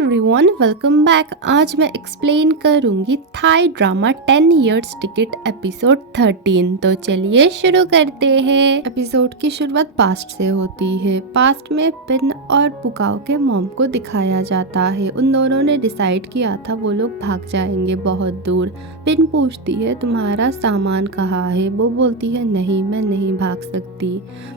Everyone, welcome back. आज मैं explain करूंगी Thai drama 10 years ticket episode 13। तो चलिए शुरू करते हैं। एपिसोड की शुरुआत पास्ट से होती है। पास्ट में पिन और पुकाओ के मॉम को दिखाया जाता है। उन दोनों ने डिसाइड किया था वो लोग भाग जाएंगे बहुत दूर। पिन पूछती है तुम्हारा सामान कहाँ है। वो बोलती है नहीं, मैं नहीं भाग सकती,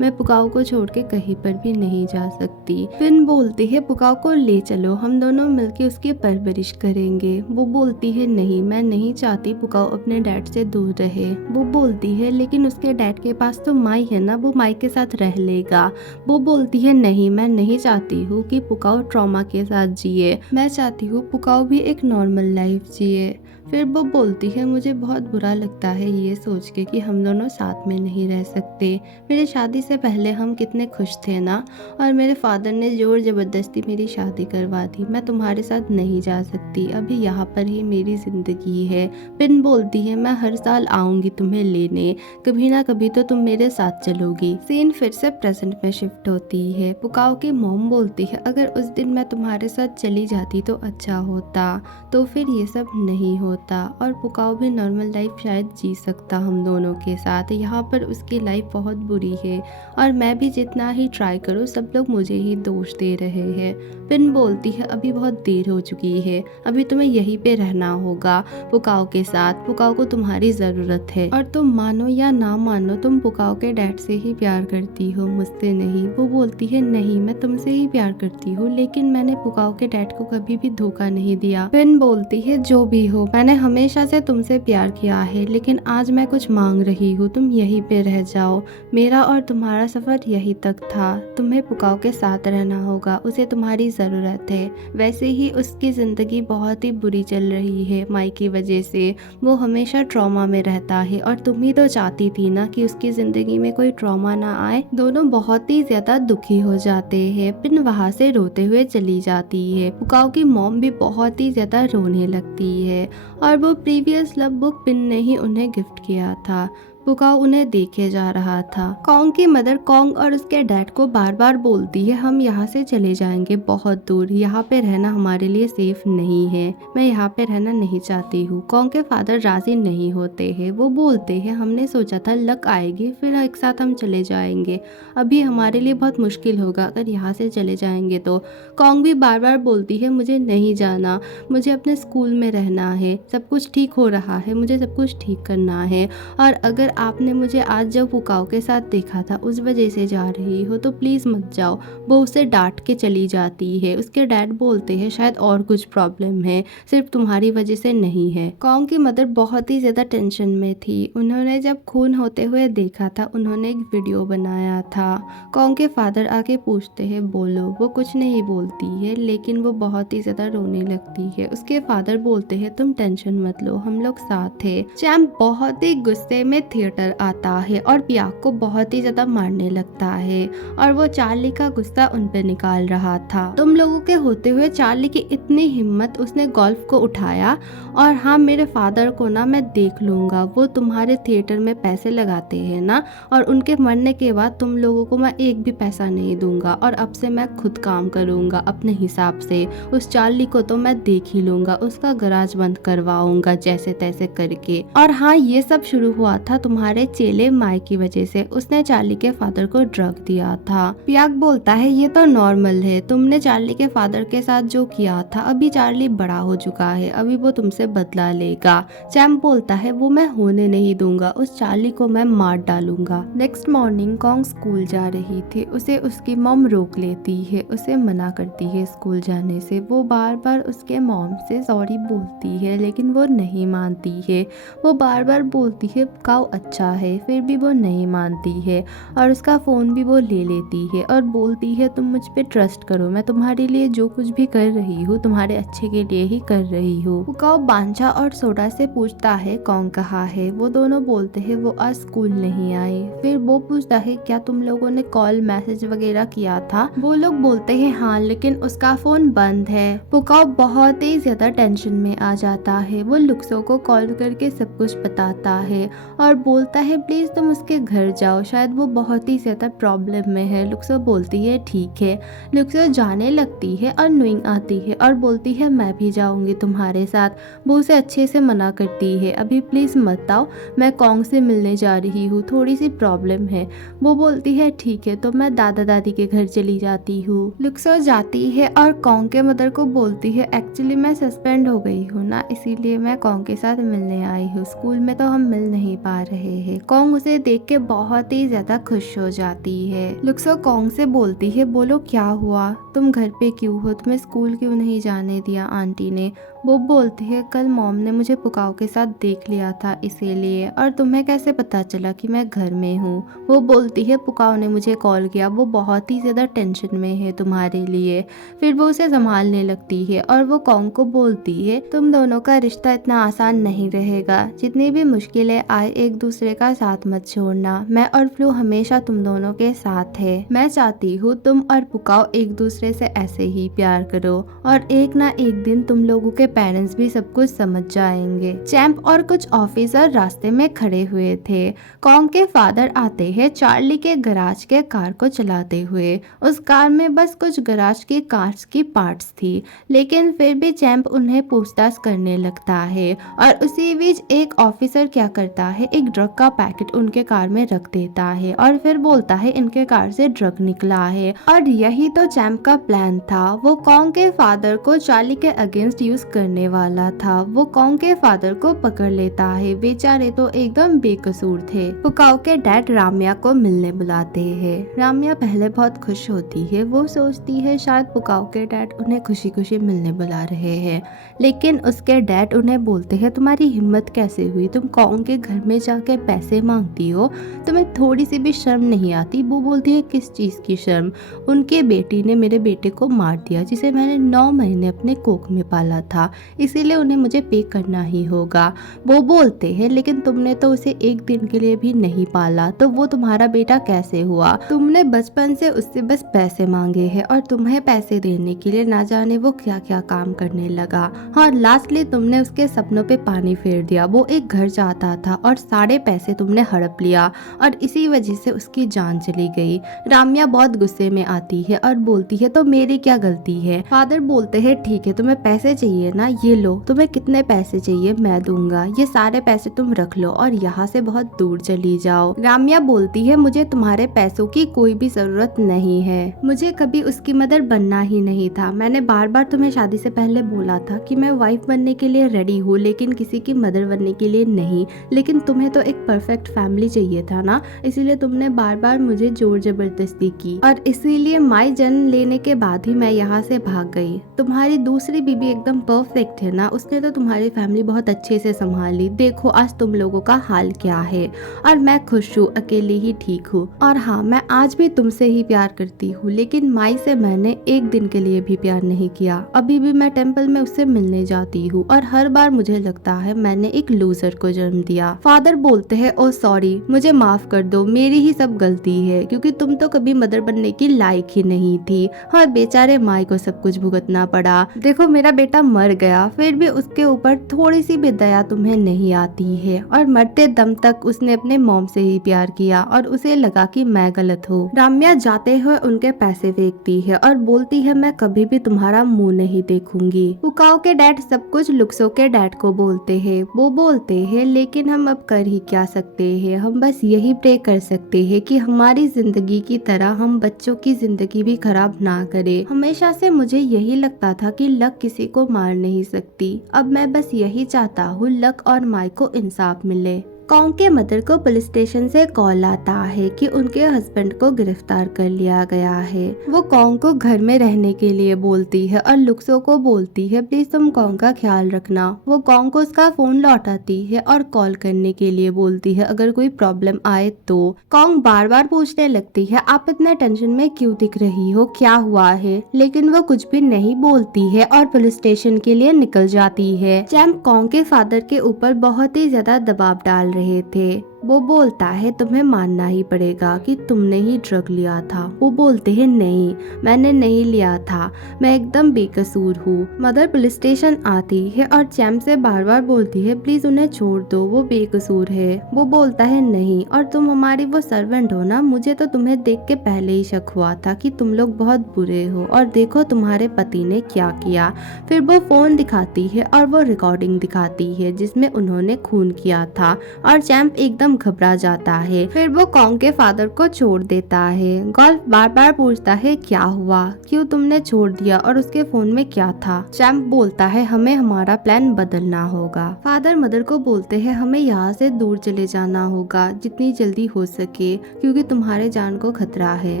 मैं पुकाओ को छोड़ के कहीं पर भी नहीं जा सकती। पिन बोलती है पुकाओ को ले चलो, हम दोनों मिलके उसकी परवरिश करेंगे। वो बोलती है नहीं, मैं नहीं चाहती पुकाओ अपने डैड से दूर रहे। वो बोलती है लेकिन उसके डैड के पास तो माई है ना, वो माई के साथ रह लेगा। वो बोलती है नहीं, मैं नहीं चाहती हूँ कि पुकाओ ट्रॉमा के साथ जिए, मैं चाहती हूँ पुकाओ भी एक नॉर्मल लाइफ जिए। फिर वो बोलती है मुझे बहुत बुरा लगता है ये सोच के कि हम दोनों साथ में नहीं रह सकते। मेरी शादी से पहले हम कितने खुश थे ना, और मेरे फादर ने जोर ज़बरदस्ती मेरी शादी करवा दी। मैं तुम्हारे साथ नहीं जा सकती, अभी यहाँ पर ही मेरी ज़िंदगी है। पिन बोलती है मैं हर साल आऊँगी तुम्हें लेने, कभी ना कभी तो तुम मेरे साथ चलोगी। सीन फिर से प्रेजेंट में शिफ्ट होती है। पुकाओ की मॉम बोलती है अगर उस दिन मैं तुम्हारे साथ चली जाती तो अच्छा होता, तो फिर ये सब नहीं होता और पुकाओ भी नॉर्मल लाइफ शायद जी सकता हम दोनों के साथ। यहाँ पर उसकी लाइफ बहुत बुरी है और मैं भी जितना ही ट्राई करूँ सब लोग मुझे ही दोष दे रहे हैं। पिन बोलती है अभी बहुत देर हो चुकी है, अभी तुम्हें यहीं पे रहना होगा पुकाओ के साथ, पुकाओ को तुम्हारी ज़रूरत है। और तुम मानो या ना मानो तुम पुकाओ के डैड से ही प्यार करती हो, मुझसे नहीं। वो बोलती है नहीं, मैं तुमसे ही प्यार करती हूँ, लेकिन मैंने पुकाओ के डैड को कभी भी धोखा नहीं दिया। पिन बोलती है जो भी हो, मैंने हमेशा से तुमसे प्यार किया है, लेकिन आज मैं कुछ मांग रही हूँ, तुम यहीं पे रह जाओ। मेरा और तुम्हारा सफ़र यहीं तक था, तुम्हें पुकाओ के साथ रहना होगा, उसे तुम्हारी ज़रूरत है। वैसे ही उसकी ज़िंदगी बहुत ही बुरी चल रही है माई की वजह से, वो हमेशा ट्रॉमा में रहता है और तुम ही तो चाहती थी ना कि उसकी ज़िंदगी में कोई ट्रॉमा ना आए। दोनों बहुत ही ज़्यादा दुखी हो जाते हैं। पिन वहाँ से रोते हुए चली जाती है। पुकाओ की मॉम भी बहुत ही ज़्यादा रोने लगती है और वो प्रीवियस लव बुक पिन ने ही उन्हें गिफ्ट किया था। पुकाओ उन्हें देखे जा रहा था। कॉन्ग की मदर कॉन्ग और उसके डैड को बार बार बोलती है हम यहाँ से चले जाएंगे बहुत दूर, यहाँ पे रहना हमारे लिए सेफ नहीं है, मैं यहाँ पे रहना नहीं चाहती हूँ। कॉन्ग के फादर राजी नहीं होते हैं। वो बोलते हैं हमने सोचा था लक आएगी फिर एक साथ हम चले जाएंगे, अभी हमारे लिए बहुत मुश्किल होगा अगर यहाँ से चले जाएंगे तो। कॉन्ग भी बार बार बोलती है मुझे नहीं जाना, मुझे अपने स्कूल में रहना है, सब कुछ ठीक हो रहा है, मुझे सब कुछ ठीक करना है, और अगर आपने मुझे आज जब पुकाओ के साथ देखा था उस वजह से जा रही हो तो प्लीज़ मत जाओ। वो उसे डांट के चली जाती है। उसके डैड बोलते हैं शायद और कुछ प्रॉब्लम है, सिर्फ तुम्हारी वजह से नहीं है। कॉन्ग की मदर बहुत ही ज़्यादा टेंशन में थी। उन्होंने जब खून होते हुए देखा था उन्होंने एक वीडियो बनाया था। कॉन्ग के फादर आके पूछते हैं बोलो, वो कुछ नहीं बोलती है लेकिन वो बहुत ही ज़्यादा रोने लगती है। उसके फादर बोलते हैं तुम टेंशन मत लो, हम लोग साथ है। चैम्प बहुत ही गुस्से में थिएटर आता है और पियाक को बहुत ही ज्यादा मारने लगता है और वो चार्ली का गुस्सा उन पे निकाल रहा था। तुम लोगों के होते हुए चार्ली की इतनी हिम्मत, उसने गोल्फ को उठाया और हाँ मेरे फादर को ना मैं देख लूंगा, वो तुम्हारे थिएटर में पैसे लगाते हैं ना, और उनके मरने के बाद तुम लोगों को मैं एक भी पैसा नहीं दूंगा और अब से मैं खुद काम करूंगा अपने हिसाब से। उस चार्ली को तो मैं देख ही लूंगा, उसका गराज बंद करवाऊंगा जैसे तैसे करके। और हाँ ये सब शुरू हुआ था तुम्हारे चेले माई की वजह से, उसने चार्ली के फादर को ड्रग दिया था। पियाक बोलता है ये तो नॉर्मल है, तुमने चार्ली के फादर के साथ जो किया था, अभी चार्ली बड़ा हो चुका है, अभी वो तुमसे बदला लेगा। चैम्प बोलता है वो मैं होने नहीं दूंगा, उस चार्ली को मैं मार डालूंगा। नेक्स्ट मॉर्निंग कॉन्ग स्कूल जा रही थी, उसे उसकी मॉम रोक लेती है, उसे मना करती है स्कूल जाने से। वो बार बार उसके मॉम से सॉरी बोलती है लेकिन वो नहीं मानती है। वो बार बार बोलती है काऊ अच्छा है, फिर भी वो नहीं मानती है और उसका फ़ोन भी वो ले लेती है और बोलती है तुम मुझ पे ट्रस्ट करो, मैं तुम्हारे लिए जो कुछ भी कर रही हूँ तुम्हारे अच्छे के लिए ही कर रही हूँ। पुकाओ बांचा और सोडा से पूछता है कौन कहाँ है। वो दोनों बोलते हैं वो आज स्कूल नहीं आए। फिर वो पूछता है क्या तुम लोगों ने कॉल मैसेज वगैरह किया था। वो लोग बोलते हैं हाँ लेकिन उसका फ़ोन बंद है। पुकाओ बहुत ही ज़्यादा टेंशन में आ जाता है। वो लुक्सो को कॉल करके सब कुछ बताता है और बोलता है प्लीज तुम उसके घर जाओ, शायद वो बहुत ही ज्यादा प्रॉब्लम में है। लुक्सो बोलती है ठीक है। लुक्सो जाने लगती है और नुइंग आती है और बोलती है मैं भी जाऊंगी तुम्हारे साथ। वो उसे अच्छे से मना करती है, अभी प्लीज मत आओ, मैं कॉन्ग से मिलने जा रही हूँ, थोड़ी सी प्रॉब्लम है। वो बोलती है ठीक है, तो मैं दादा दादी के घर चली जाती हूँ। लुक्सो जाती है और कॉन्ग के मदर को बोलती है एक्चुअली मैं सस्पेंड हो गई हूँ ना, इसीलिए मैं कॉन्ग के साथ मिलने आई हूँ, स्कूल में तो हम मिल नहीं पा रहे हैं। कॉन्ग उसे देख के बहुत ही ज्यादा खुश हो जाती है। लुक्सो कॉन्ग से बोलती है बोलो क्या हुआ, तुम घर पे क्यों हो, तुम्हें स्कूल क्यों नहीं जाने दिया आंटी ने। वो बोलती है कल मॉम ने मुझे पुकाओ के साथ देख लिया था इसीलिए, और तुम्हें कैसे पता चला कि मैं घर में हूँ। वो बोलती है पुकाओ ने मुझे कॉल किया, वो बहुत ही ज़्यादा टेंशन में है तुम्हारे लिए। फिर वो उसे संभालने लगती है और वो कॉन्ग को बोलती है तुम दोनों का रिश्ता इतना आसान नहीं रहेगा, जितनी भी मुश्किलें आए एक दूसरे का साथ मत छोड़ना, मैं और फ्लू हमेशा तुम दोनों के साथ है। मैं चाहती हूँ तुम और पुकाओ एक दूसरे से ऐसे ही प्यार करो और एक ना एक दिन तुम लोगों के पेरेंट्स भी सब कुछ समझ जाएंगे। चैंप और कुछ ऑफिसर रास्ते में खड़े हुए थे। कॉन्ग के फादर आते हैं चार्ली के गराज के कार को चलाते हुए। उस कार में बस कुछ गराज की कार्स की पार्ट्स थी, लेकिन फिर भी चैंप उन्हें पूछताछ करने लगता है और उसी बीच एक ऑफिसर क्या करता है, एक ड्रग का पैकेट उनके कार में रख देता है और फिर बोलता है इनके कार से ड्रग निकला है। और यही तो चैंप का प्लान था, वो कॉन्ग के फादर को चार्ली के अगेंस्ट यूज करने वाला था। वो कॉन्ग के फादर को पकड़ लेता है, बेचारे तो एकदम बेकसूर थे। पुकाओ के डैड राम्या को मिलने बुलाते हैं। राम्या पहले बहुत खुश होती है, वो सोचती है शायद पुकाओ के डैड उन्हें खुशी खुशी मिलने बुला रहे हैं, लेकिन उसके डैड उन्हें बोलते हैं तुम्हारी हिम्मत कैसे हुई, तुम कॉन्ग के घर में जाके पैसे मांगती हो, तुम्हें थोड़ी सी भी शर्म नहीं आती। वो बोलती है किस चीज की शर्म, उनके बेटी ने मेरे बेटे को मार दिया जिसे मैंने 9 महीने अपने कोख में पाला था, इसीलिए उन्हें मुझे पे करना ही होगा। वो बोलते हैं लेकिन तुमने तो उसे एक दिन के लिए भी नहीं पाला, तो वो तुम्हारा बेटा कैसे हुआ, तुमने बचपन से उससे बस पैसे मांगे हैं और तुम्हें पैसे देने के लिए ना जाने वो क्या क्या काम करने लगा। हाँ, लास्टली तुमने उसके सपनों पे पानी फेर दिया, वो एक घर चाहता था और सारे पैसे तुमने हड़प लिया और इसी वजह से उसकी जान चली गई। राम्या बहुत गुस्से में आती है और बोलती है तो मेरी क्या गलती है। फादर बोलते हैं ठीक है तुम्हें पैसे चाहिए ना, ये लो, तुम्हें कितने पैसे चाहिए मैं दूंगा, ये सारे पैसे तुम रख लो और यहाँ से बहुत दूर चली जाओ। राम्या बोलती है मुझे तुम्हारे पैसों की कोई भी जरूरत नहीं है, मुझे कभी उसकी मदर बनना ही नहीं था, मैंने बार बार तुम्हें शादी से पहले बोला था कि मैं वाइफ बनने के लिए रेडी हूँ लेकिन किसी की मदर बनने के लिए नहीं, लेकिन तुम्हें तो एक परफेक्ट फैमिली चाहिए था ना, इसीलिए तुमने बार बार मुझे जोर जबरदस्ती की और इसीलिए माई जन्म लेने के बाद ही मैं यहाँ से भाग गई। तुम्हारी दूसरी बीबी एकदम परफेक्ट है ना, उसने तो तुम्हारी फैमिली बहुत अच्छे से संभाली, देखो आज तुम लोगों का हाल क्या है, और मैं खुश हूँ, अकेले ही ठीक हूँ। और हाँ, मैं आज भी तुमसे ही प्यार करती हूँ, लेकिन माई से मैंने एक दिन के लिए भी प्यार नहीं किया, अभी भी मैं टेम्पल में उससे मिलने जाती हूँ और हर बार मुझे लगता है मैंने एक लूजर को जन्म दिया। फादर बोलते हैं ओ सॉरी, मुझे माफ कर दो, मेरी ही सब गलती है क्योंकि तुम तो कभी मदर बनने की लायक ही नहीं थी। हाँ, बेचारे माई को सब कुछ भुगतना पड़ा, देखो मेरा बेटा मर गया, फिर भी उसके ऊपर थोड़ी सी भी दया तुम्हें नहीं आती है, और मरते दम तक उसने अपने मॉम से ही प्यार किया और उसे लगा कि मैं गलत हूँ। राम्या जाते हुए उनके पैसे फेंकती है और बोलती है मैं कभी भी तुम्हारा मुंह नहीं देखूंगी। पुकाओ के डैड सब कुछ लुक्सो के डैड को बोलते हैं। वो बोलते हैं लेकिन हम अब कर ही क्या सकते हैं, हम बस यही प्रे कर सकते हैं कि हमारी जिंदगी की तरह हम बच्चों की जिंदगी भी खराब ना करे। हमेशा से मुझे यही लगता था कि लक किसी को मार नहीं सकती, अब मैं बस यही चाहता हूँ लक और माई को इंसाफ मिले। कॉन्ग के मदर को पुलिस स्टेशन से कॉल आता है कि उनके हस्बैंड को गिरफ्तार कर लिया गया है। वो कॉन्ग को घर में रहने के लिए बोलती है और लुक्सो को बोलती है प्लीज तुम कॉन्ग का ख्याल रखना। वो कॉन्ग को उसका फोन लौटाती है और कॉल करने के लिए बोलती है अगर कोई प्रॉब्लम आए तो। कॉन्ग बार बार पूछने लगती है आप इतना टेंशन में क्यों दिख रही हो, क्या हुआ है, लेकिन वो कुछ भी नहीं बोलती है और पुलिस स्टेशन के लिए निकल जाती है। चैंप कॉन्ग के फादर के ऊपर बहुत ही ज्यादा दबाव डाल रहे थे। वो बोलता है तुम्हें मानना ही पड़ेगा कि तुमने ही ड्रग लिया था। वो बोलते हैं नहीं, मैंने नहीं लिया था, मैं एकदम बेकसूर हूँ। मदर पुलिस स्टेशन आती है और चैम्प से बार बार बोलती है प्लीज उन्हें छोड़ दो, वो बेकसूर है। वो बोलता है नहीं, और तुम हमारी वो सर्वेंट हो ना, मुझे तो तुम्हें देख के पहले ही शक हुआ था कि तुम लोग बहुत बुरे हो, और देखो तुम्हारे पति ने क्या किया। फिर वो फोन दिखाती है और वो रिकॉर्डिंग दिखाती है जिसमें उन्होंने खून किया था, और चैम्प एकदम घबरा जाता है। फिर वो कॉन्ग के फादर को छोड़ देता है। गोल्फ बार बार पूछता है क्या हुआ, क्यों तुमने छोड़ दिया, और उसके फोन में क्या था। चैम्प बोलता है हमें हमारा प्लान बदलना होगा। फादर मदर को बोलते हैं हमें यहाँ से दूर चले जाना होगा जितनी जल्दी हो सके, क्योंकि तुम्हारे जान को खतरा है।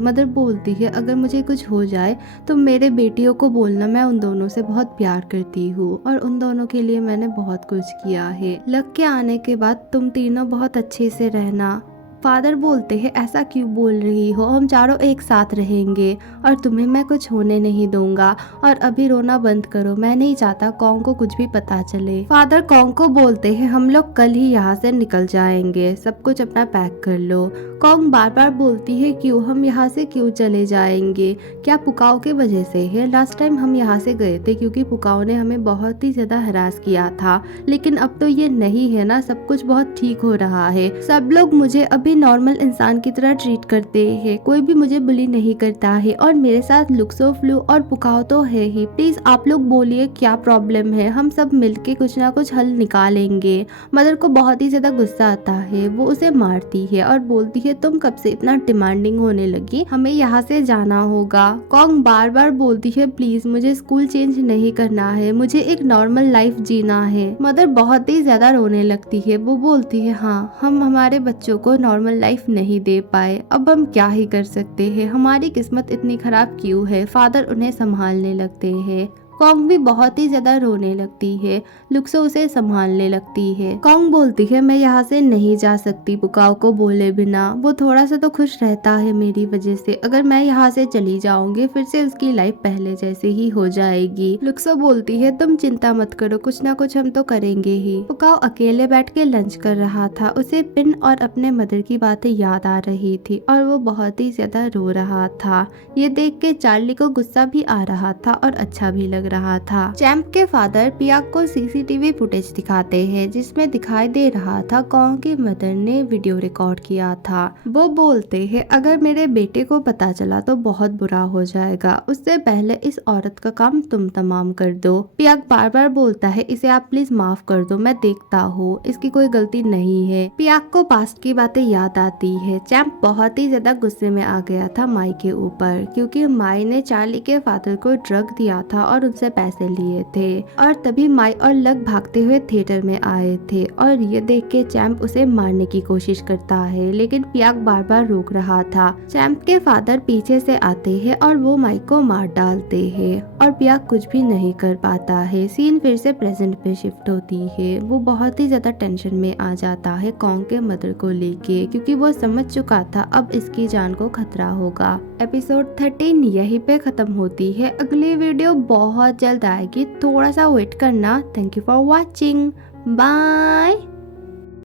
मदर बोलती है अगर मुझे कुछ हो जाए तो मेरे बेटियों को बोलना, मैं उन दोनों से बहुत प्यार करती हूँ और उन दोनों के लिए मैंने बहुत कुछ किया है। लक के आने के बाद तुम तीनों बहुत अच्छे से रहना। फादर बोलते हैं ऐसा क्यों बोल रही हो, हम चारों एक साथ रहेंगे और तुम्हें मैं कुछ होने नहीं दूंगा, और अभी रोना बंद करो, मैं नहीं चाहता कॉन्ग को कुछ भी पता चले। फादर कॉन्ग को बोलते हैं हम लोग कल ही यहाँ से निकल जाएंगे, सब कुछ अपना पैक कर लो। कॉन्ग बार बार बोलती है क्यों, हम यहाँ से क्यों चले जाएंगे, क्या पुकाओ के वजह से है। लास्ट टाइम हम यहाँ से गए थे क्योंकि पुकाओ ने हमें बहुत ही ज्यादा हरास किया था, लेकिन अब तो ये नहीं है ना, सब कुछ बहुत ठीक हो रहा है, सब लोग मुझे अभी नॉर्मल इंसान की तरह ट्रीट करते हैं, कोई भी मुझे बुली नहीं करता है, और मेरे साथ लुक्सो फ्लू और पुकाओ तो है ही। प्लीज आप लोग बोलिए क्या प्रॉब्लम है, हम सब मिलके कुछ ना कुछ हल निकालेंगे। मदर को बहुत ही ज्यादा गुस्सा आता है, वो उसे मारती है और बोलती है तुम कब से इतना डिमांडिंग होने लगी, हमें यहाँ से जाना होगा। कॉन्ग बार बार बोलती है प्लीज मुझे स्कूल चेंज नहीं करना है, मुझे एक नॉर्मल लाइफ जीना है। मदर बहुत ही ज्यादा रोने लगती है। वो बोलती है हाँ, हम हमारे बच्चों को नॉर्मल लाइफ नहीं दे पाए, अब हम क्या ही कर सकते हैं, हमारी किस्मत इतनी खराब क्यों है। फादर उन्हें संभालने लगते हैं। कॉन्ग भी बहुत ही ज्यादा रोने लगती है। लुक्सो उसे संभालने लगती है। कॉन्ग बोलती है मैं यहाँ से नहीं जा सकती पुकाओ को बोले बिना, वो थोड़ा सा तो खुश रहता है मेरी वजह से, अगर मैं यहाँ से चली जाऊंगी फिर से उसकी लाइफ पहले जैसे ही हो जाएगी। लुक्सो बोलती है तुम चिंता मत करो, कुछ ना कुछ हम तो करेंगे ही। पुकाओ अकेले बैठ के लंच कर रहा था, उसे पिन और अपने मदर की बातें याद आ रही थी और वो बहुत ही ज्यादा रो रहा था। ये देख के चार्ली को गुस्सा भी आ रहा था और अच्छा भी लग रहा था। चैम्प के फादर पियाक को सीसीटीवी फुटेज दिखाते हैं जिसमें दिखाई दे रहा था कॉन्ग की मदर ने वीडियो रिकॉर्ड किया था। वो बोलते हैं अगर मेरे बेटे को पता चला तो बहुत बुरा हो जाएगा, उससे पहले इस औरत का काम तुम तमाम कर दो। पियाक बार बार बोलता है इसे आप प्लीज माफ कर दो, मैं देखता हूँ इसकी कोई गलती नहीं है। पियाक को पास्ट की बातें याद आती है। चैम्प बहुत ही ज्यादा गुस्से में आ गया था माई के ऊपर, क्योंकि माई ने चार्ली के फादर को ड्रग दिया था और उनसे पैसे लिए थे, और तभी माई और लक भागते हुए थिएटर में आए थे, और ये देख के चैम्प उसे मारने की कोशिश करता है, लेकिन पियाक बार बार रोक रहा था। चैम्प के फादर पीछे से आते हैं और वो माई को मार डालते हैं, और पियाक कुछ भी नहीं कर पाता है। सीन फिर से प्रेजेंट पे शिफ्ट होती है। वो बहुत ही ज्यादा टेंशन में आ जाता है कॉन्ग के मदर को लेके, क्योंकि वो समझ चुका था अब इसकी जान को खतरा होगा। एपिसोड 13 यहीं पे खत्म होती है। अगली वीडियो बहुत जल्द आएगी, थोड़ा सा वेट करना। Thank you for watching, bye.